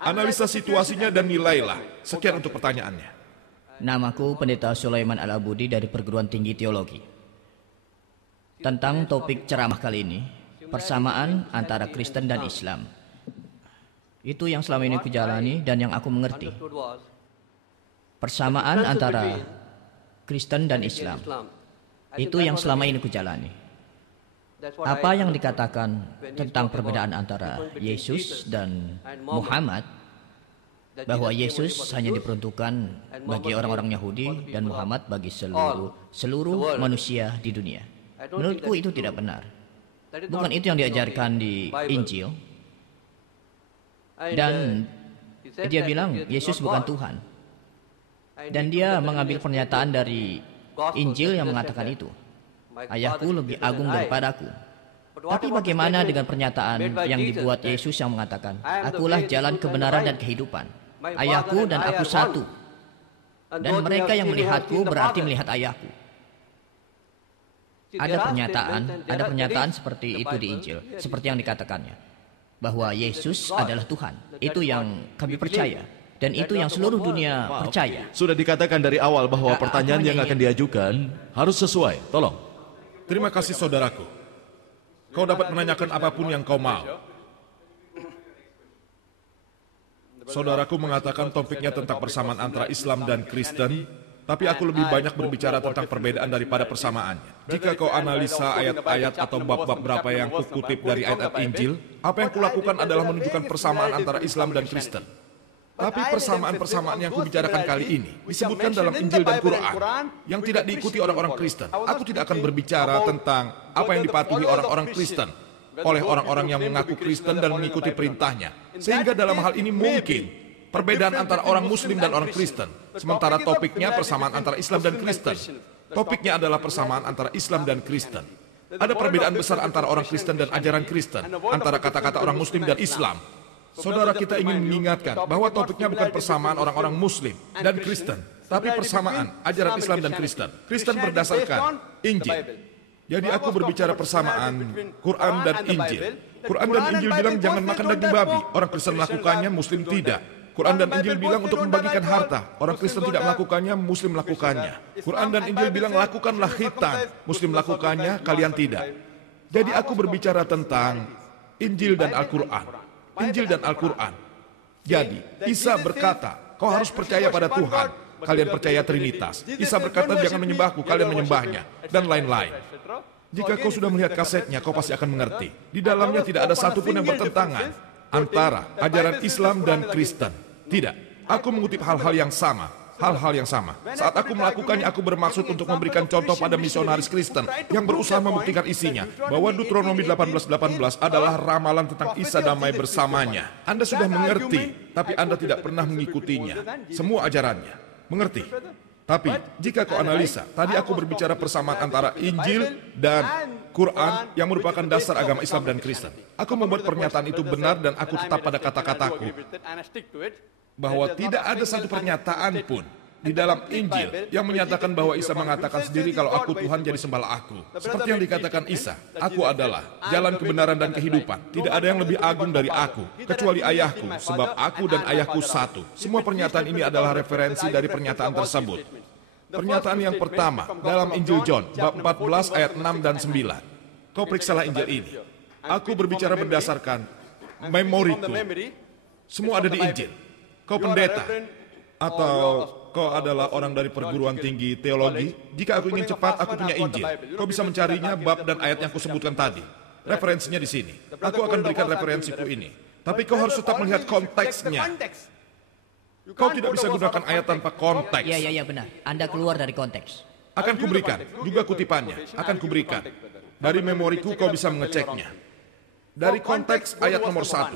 Analisa situasinya dan nilailah. Sekian untuk pertanyaannya. Namaku Pendeta Sulaiman Al-Abudi dari Perguruan Tinggi Teologi. Tentang topik ceramah kali ini, persamaan antara Kristen dan Islam. Itu yang selama ini kujalani dan yang aku mengerti. Persamaan antara Kristen dan Islam. Itu yang selama ini kujalani. Apa yang dikatakan tentang perbedaan antara Yesus dan Muhammad, bahwa Yesus hanya diperuntukkan bagi orang-orang Yahudi dan Muhammad bagi seluruh manusia di dunia. Menurutku itu tidak benar. Bukan itu yang diajarkan di Injil. Dan dia bilang Yesus bukan Tuhan. Dan dia mengambil pernyataan dari Injil yang mengatakan itu. Ayahku lebih agung daripadaku. Tapi bagaimana dengan pernyataan yang dibuat Yesus yang mengatakan, akulah jalan kebenaran dan kehidupan. Ayahku dan aku satu. Dan mereka yang melihatku berarti melihat ayahku. Ada pernyataan seperti itu di Injil, seperti yang dikatakannya, bahwa Yesus adalah Tuhan. Itu yang kami percaya. Dan itu yang seluruh dunia percaya. Sudah dikatakan dari awal bahwa pertanyaan yang akan diajukan harus sesuai. Tolong. Terima kasih saudaraku. Kau dapat menanyakan apapun yang kau mau. Saudaraku mengatakan topiknya tentang persamaan antara Islam dan Kristen, tapi aku lebih banyak berbicara tentang perbedaan daripada persamaannya. Jika kau analisa ayat-ayat atau bab-bab berapa yang kukutip dari ayat-ayat Injil, apa yang kulakukan adalah menunjukkan persamaan antara Islam dan Kristen. Tapi persamaan-persamaan yang kubicarakan kali ini disebutkan dalam Injil dan Quran yang tidak diikuti orang-orang Kristen. Aku tidak akan berbicara tentang apa yang dipatuhi orang-orang Kristen oleh orang-orang yang mengaku Kristen dan mengikuti perintahnya. Sehingga dalam hal ini mungkin perbedaan antara orang Muslim dan orang Kristen. Sementara topiknya persamaan antara Islam dan Kristen. Topiknya adalah persamaan antara Islam dan Kristen. Ada perbedaan besar antara orang Kristen dan ajaran Kristen, antara kata-kata orang Muslim dan Islam. Saudara, kita ingin mengingatkan bahwa topiknya bukan persamaan orang-orang Muslim dan Kristen, tapi persamaan ajaran Islam dan Kristen. Kristen berdasarkan Injil. Jadi aku berbicara persamaan Quran dan Injil. Quran dan Injil bilang jangan makan daging babi. Orang Kristen melakukannya, Muslim tidak. Quran dan Injil bilang untuk membagikan harta. Orang Kristen tidak melakukannya, Muslim melakukannya. Quran dan Injil bilang lakukanlah khitan. Muslim melakukannya, kalian tidak. Jadi aku berbicara tentang Injil dan Al-Quran. Injil dan Al-Quran. Jadi, Isa berkata, kau harus percaya pada Tuhan. Kalian percaya Trinitas. Isa berkata, jangan menyembahku, kalian menyembahnya. Dan lain-lain. Jika kau sudah melihat kasetnya, kau pasti akan mengerti. Di dalamnya tidak ada satupun yang bertentangan antara ajaran Islam dan Kristen. Tidak. Aku mengutip hal-hal yang sama. Hal-hal yang sama. Saat aku melakukannya, aku bermaksud untuk memberikan contoh pada misionaris Kristen yang berusaha membuktikan isinya, bahwa Deuteronomi 18:18 adalah ramalan tentang Isa damai bersamanya. Anda sudah mengerti, tapi Anda tidak pernah mengikutinya. Semua ajarannya. Mengerti? Tapi, jika kau analisa, tadi aku berbicara persamaan antara Injil dan Quran yang merupakan dasar agama Islam dan Kristen. Aku membuat pernyataan itu benar dan aku tetap pada kata-kataku, bahwa tidak ada satu pernyataan pun di dalam Injil yang menyatakan bahwa Isa mengatakan sendiri kalau aku Tuhan jadi sembahlah aku. Seperti yang dikatakan Isa, aku adalah jalan kebenaran dan kehidupan. Tidak ada yang lebih agung dari aku, kecuali ayahku, sebab aku dan ayahku satu. Semua pernyataan ini adalah referensi dari pernyataan tersebut. Pernyataan yang pertama dalam Injil John, bab 14 ayat 6 dan 9. Kau periksalah Injil ini. Aku berbicara berdasarkan memoriku. Semua ada di Injil. Kau pendeta, atau kau adalah orang dari perguruan tinggi teologi, jika aku ingin cepat, aku punya Injil. Kau bisa mencarinya bab dan ayat yang kusebutkan tadi. Referensinya di sini. Aku akan berikan referensiku ini. Tapi kau harus tetap melihat konteksnya. Kau tidak bisa gunakan ayat tanpa konteks. Ya, benar. Anda keluar dari konteks. Akan kuberikan, juga kutipannya. Akan kuberikan. Dari memoriku kau bisa mengeceknya. Dari konteks ayat nomor 1.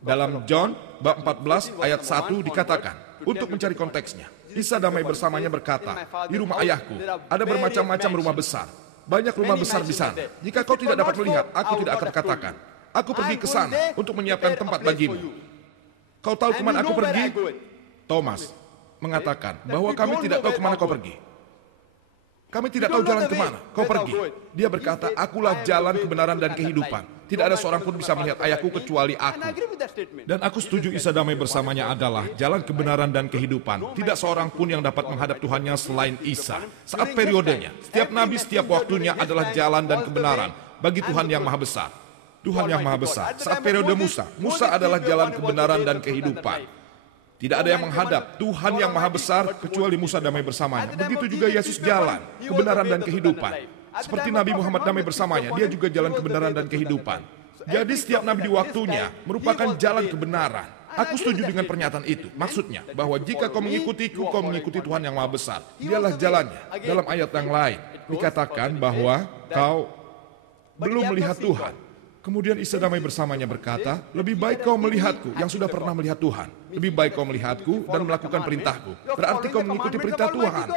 Dalam John bab 14 ayat 1 dikatakan, untuk mencari konteksnya, Isa damai bersamanya berkata, di rumah ayahku ada bermacam-macam rumah besar. Banyak rumah besar di sana. Jika kau tidak dapat melihat, aku tidak akan katakan. Aku pergi ke sana untuk menyiapkan tempat bagimu. Kau tahu kemana aku pergi? Thomas mengatakan bahwa kami tidak tahu kemana kau pergi. Kami tidak tahu jalan kemana kau pergi. Dia berkata, akulah jalan kebenaran dan kehidupan. Tidak ada seorang pun bisa melihat ayahku kecuali aku. Dan aku setuju Isa damai bersamanya adalah jalan kebenaran dan kehidupan. Tidak seorang pun yang dapat menghadap Tuhannya selain Isa. Saat periodenya, setiap nabi setiap waktunya adalah jalan dan kebenaran bagi Tuhan yang Maha Besar. Tuhan yang Maha Besar. Saat periode Musa, Musa adalah jalan kebenaran dan kehidupan. Tidak ada yang menghadap Tuhan yang Maha Besar kecuali Musa damai bersamanya. Begitu juga Yesus jalan, kebenaran dan kehidupan. Seperti Nabi Muhammad damai bersamanya, dia juga jalan kebenaran dan kehidupan. Jadi setiap nabi di waktunya merupakan jalan kebenaran. Aku setuju dengan pernyataan itu. Maksudnya bahwa jika kau mengikutiku, kau mengikuti Tuhan yang Maha Besar. Dialah jalannya. Dalam ayat yang lain dikatakan bahwa kau belum melihat Tuhan. Kemudian Isa damai bersamanya berkata, lebih baik kau melihatku yang sudah pernah melihat Tuhan. Lebih baik kau melihatku dan melakukan perintahku. Berarti kau mengikuti perintah Tuhan.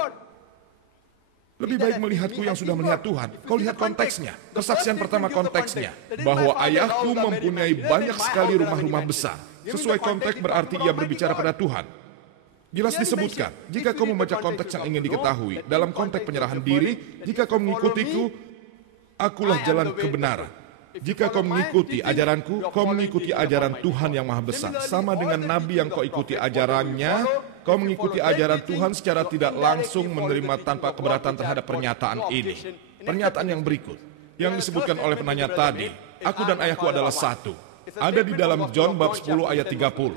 Lebih baik melihatku yang sudah melihat Tuhan. Kau lihat konteksnya. Kesaksian pertama konteksnya. Bahwa ayahku mempunyai banyak sekali rumah-rumah besar. Sesuai konteks berarti ia berbicara pada Tuhan. Jelas disebutkan, jika kau membaca konteks yang ingin diketahui, dalam konteks penyerahan diri, jika kau mengikutiku, akulah jalan kebenaran. Jika kau mengikuti ajaranku, kau mengikuti ajaran Tuhan yang Maha Besar. Sama dengan nabi yang kau ikuti ajarannya, kau mengikuti ajaran Tuhan secara tidak langsung menerima tanpa keberatan terhadap pernyataan ini. Pernyataan yang berikut, yang disebutkan oleh penanya tadi, aku dan ayahku adalah satu. Ada di dalam John bab 10 ayat 30.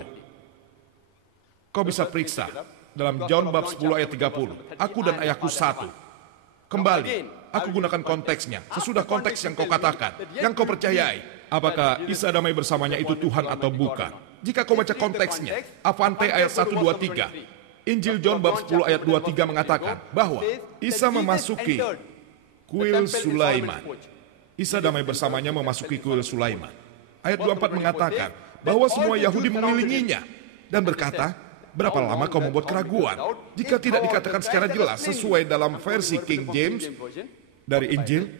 Kau bisa periksa, dalam John bab 10 ayat 30, aku dan ayahku satu. Kembali, aku gunakan konteksnya, sesudah konteks yang kau katakan, yang kau percayai. Apakah Isa damai bersamanya itu Tuhan atau bukan? Jika kau baca konteksnya, Avante ayat 1, 2, 3. Injil John bab 10 ayat 2, 3 mengatakan bahwa Isa memasuki kuil Sulaiman. Isa damai bersamanya memasuki kuil Sulaiman. Ayat 24 mengatakan bahwa semua Yahudi mengelilinginya dan berkata, berapa lama kau membuat keraguan? Jika tidak dikatakan secara jelas sesuai dalam versi King James dari Injil,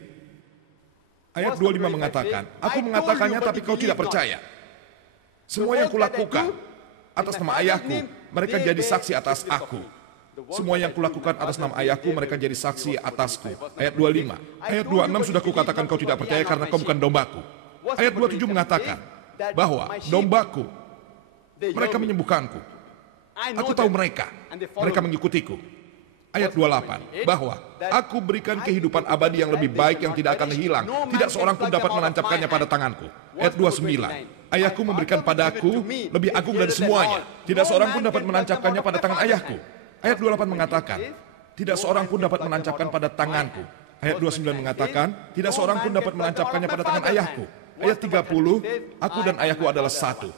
ayat 25 mengatakan, aku mengatakannya tapi kau tidak percaya. Semua yang kulakukan atas nama ayahku, mereka jadi saksi atas aku. Semua yang kulakukan atas nama ayahku, mereka jadi saksi atasku. Ayat 25. Ayat 26 sudah kukatakan kau tidak percaya karena kau bukan dombaku. Ayat 27 mengatakan bahwa dombaku, mereka menyembuhkanku. Aku tahu mereka mengikutiku. Ayat 28, bahwa aku berikan kehidupan abadi yang lebih baik yang tidak akan hilang. Tidak seorang pun dapat menancapkannya pada tanganku. Ayat 29, ayahku memberikan padaku lebih agung dari semuanya. Tidak seorang pun dapat menancapkannya pada tangan ayahku. Ayat 28 mengatakan, tidak seorang pun dapat menancapkan pada tanganku. Ayat 29 mengatakan, tidak seorang pun dapat menancapkannya pada tangan ayahku. Ayat 30, aku dan ayahku adalah satu.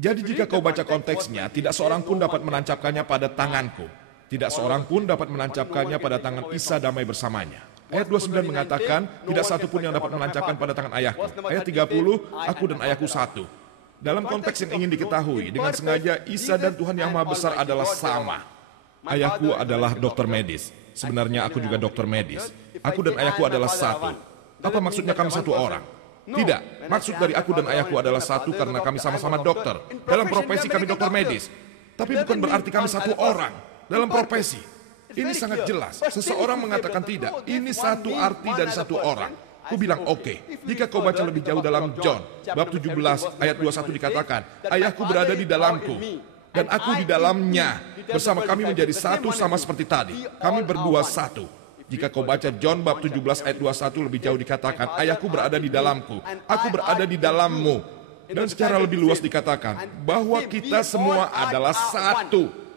Jadi jika kau baca konteksnya, tidak seorang pun dapat menancapkannya pada tanganku. Tidak seorang pun dapat menancapkannya pada tangan Isa damai bersamanya. Ayat 29 mengatakan, tidak satu pun yang dapat menancapkan pada tangan ayahku. Ayat 30, aku dan ayahku satu. Dalam konteks yang ingin diketahui, dengan sengaja Isa dan Tuhan yang Maha Besar adalah sama. Ayahku adalah dokter medis. Sebenarnya aku juga dokter medis. Aku dan ayahku adalah satu. Apa maksudnya kami satu orang? Tidak, maksud dari aku dan ayahku adalah satu karena kami sama-sama dokter. Dalam profesi kami dokter medis. Tapi bukan berarti kami satu orang. Dalam profesi, ini sangat jelas. Seseorang mengatakan tidak. Ini satu arti dari satu orang. Ku bilang oke. Jika kau baca lebih jauh dalam John, bab 17 ayat 21 dikatakan, ayahku berada di dalamku, dan aku di dalamnya. Bersama kami menjadi satu sama seperti tadi. Kami berdua satu. Jika kau baca John bab 17 ayat 21 lebih jauh dikatakan, ayahku berada di dalamku, aku berada di dalammu. Dan secara lebih luas dikatakan, bahwa kita semua adalah satu.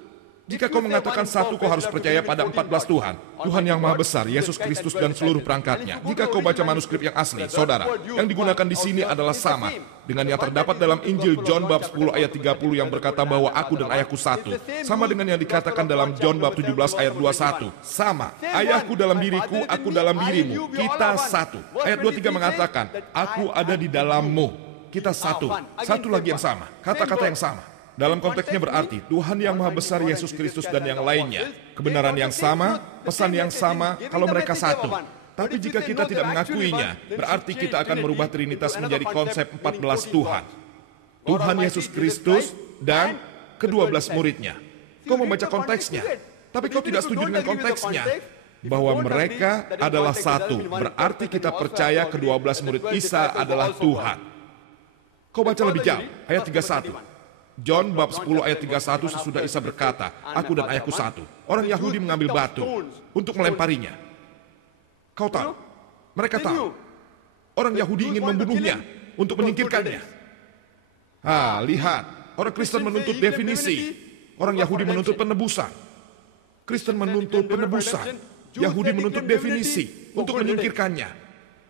Jika kau mengatakan satu, kau harus percaya pada 14 Tuhan. Tuhan yang Maha Besar, Yesus Kristus dan seluruh perangkatnya. Jika kau baca manuskrip yang asli, saudara, yang digunakan di sini adalah sama dengan yang terdapat dalam Injil John bab 10 ayat 30 yang berkata bahwa aku dan ayahku satu. Sama dengan yang dikatakan dalam John bab 17 ayat 21. Sama, ayahku dalam diriku, aku dalam dirimu. Kita satu. Ayat 23 mengatakan, aku ada di dalammu. Kita satu. Satu lagi yang sama. Kata-kata yang sama. Dalam konteksnya berarti Tuhan yang Maha Besar, Yesus Kristus dan yang lainnya. Kebenaran yang sama, pesan yang sama kalau mereka satu. Tapi jika kita tidak mengakuinya, berarti kita akan merubah Trinitas menjadi konsep 14 Tuhan. Tuhan Yesus Kristus dan ke-12 muridnya. Kau membaca konteksnya, tapi kau tidak setuju dengan konteksnya. bahwa mereka adalah satu. Berarti kita percaya ke-12 murid Isa adalah Tuhan. Kau baca lebih jauh, ayat 31. John bab 10 ayat 31, sesudah Isa berkata, "Aku dan ayahku satu." Orang Yahudi mengambil batu untuk melemparinya. Kau tahu, mereka tahu. Orang Yahudi ingin membunuhnya untuk menyingkirkannya. Lihat, orang Kristen menuntut definisi. Orang Yahudi menuntut penebusan. Kristen menuntut penebusan. Yahudi menuntut definisi untuk menyingkirkannya.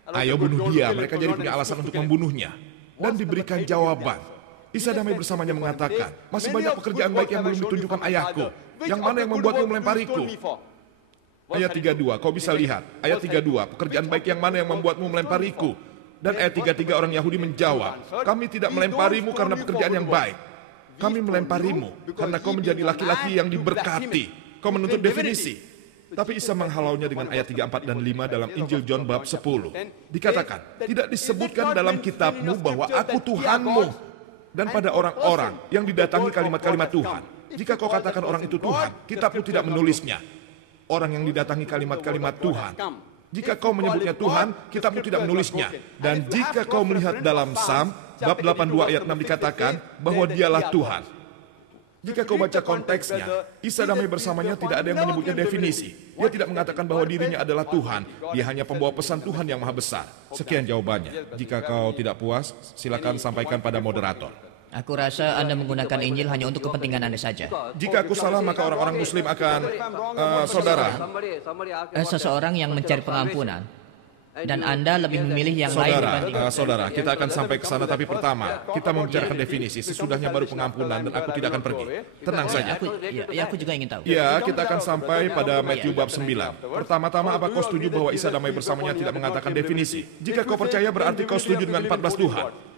Ayo bunuh dia, mereka jadi punya alasan untuk membunuhnya. Dan diberikan jawaban. Isa damai bersamanya mengatakan, masih banyak pekerjaan baik yang belum ditunjukkan ayahku. Yang mana yang membuatmu melempariku? Ayat 32, kau bisa lihat. Ayat 32, pekerjaan baik yang mana yang membuatmu melempariku? Dan ayat 33, orang Yahudi menjawab, kami tidak melemparimu karena pekerjaan yang baik. Kami melemparimu karena kau menjadi laki-laki yang diberkati. Kau menuntut definisi. Tapi Isa menghalaunya dengan ayat 34 dan 5 dalam Injil John bab 10. Dikatakan, tidak disebutkan dalam kitabmu bahwa aku Tuhanmu. Dan pada orang-orang yang didatangi kalimat-kalimat Tuhan. Jika kau katakan orang itu Tuhan, kitabmu tidak menulisnya. Orang yang didatangi kalimat-kalimat Tuhan. Jika kau menyebutnya Tuhan, kitabmu tidak menulisnya. Dan jika kau melihat dalam Sam, bab 82 ayat 6 dikatakan bahwa dialah Tuhan. Jika kau baca konteksnya, Isa damai bersamanya tidak ada yang menyebutnya definisi. Dia tidak mengatakan bahwa dirinya adalah Tuhan. Dia hanya pembawa pesan Tuhan yang maha besar. Sekian jawabannya. Jika kau tidak puas, silakan sampaikan pada moderator. Aku rasa Anda menggunakan Injil hanya untuk kepentingan Anda saja. Jika aku salah, maka orang-orang Muslim akan... saudara. Seseorang yang mencari pengampunan. Dan Anda lebih memilih yang lain dibanding... Saudara, kita akan sampai ke sana, tapi pertama, kita membicarakan definisi. Sesudahnya baru pengampunan, dan aku tidak akan pergi. Tenang saja. Aku juga ingin tahu. Ya, kita akan sampai pada Matius bab 9. Pertama-tama, apa kau setuju bahwa Isa damai bersamanya tidak mengatakan definisi? Jika kau percaya, berarti kau setuju dengan 14 Tuhan.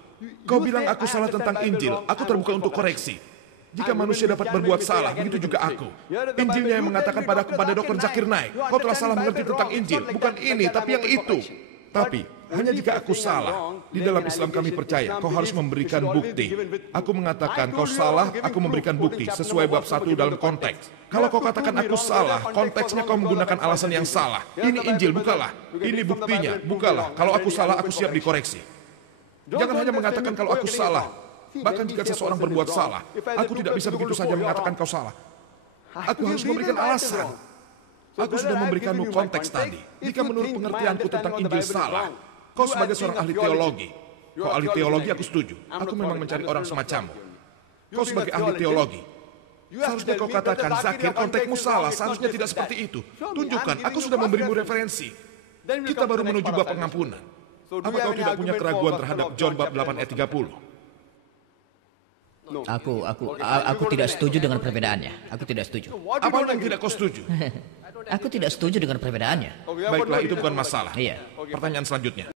Kau bilang aku salah tentang Injil, aku terbuka untuk koreksi. Jika manusia dapat berbuat salah, begitu juga aku. Injilnya yang mengatakan pada Dr. Zakir Naik, kau telah salah mengerti tentang Injil. Bukan ini, tapi yang itu. Tapi, hanya jika aku salah, di dalam Islam kami percaya, kau harus memberikan bukti. Aku mengatakan kau salah, aku memberikan bukti, sesuai bab 1 dalam konteks. Kalau kau katakan aku salah, konteksnya kau menggunakan alasan yang salah. Ini Injil, bukalah. Ini buktinya, bukalah. Kalau aku salah, aku siap dikoreksi. Jangan hanya mengatakan kalau aku salah. Bahkan jika seseorang berbuat salah, aku tidak bisa begitu saja mengatakan kau salah. Aku harus memberikan alasan. Aku sudah memberikanmu konteks tadi. Jika menurut pengertianku tentang Injil salah, kau sebagai seorang ahli teologi. Kau ahli teologi, aku setuju. Aku memang mencari orang semacammu. Kau sebagai ahli teologi. Seharusnya kau katakan, Zakir, konteksmu salah. Seharusnya tidak seperti itu. Tunjukkan, aku sudah memberimu referensi. Kita baru menuju bab pengampunan. Apa kau tidak punya keraguan terhadap John bab 8 ayat 30? Aku tidak setuju dengan perbedaannya. Aku tidak setuju. Apa yang tidak kau setuju? Aku tidak setuju dengan perbedaannya. Baiklah, itu bukan masalah. Iya. Pertanyaan selanjutnya.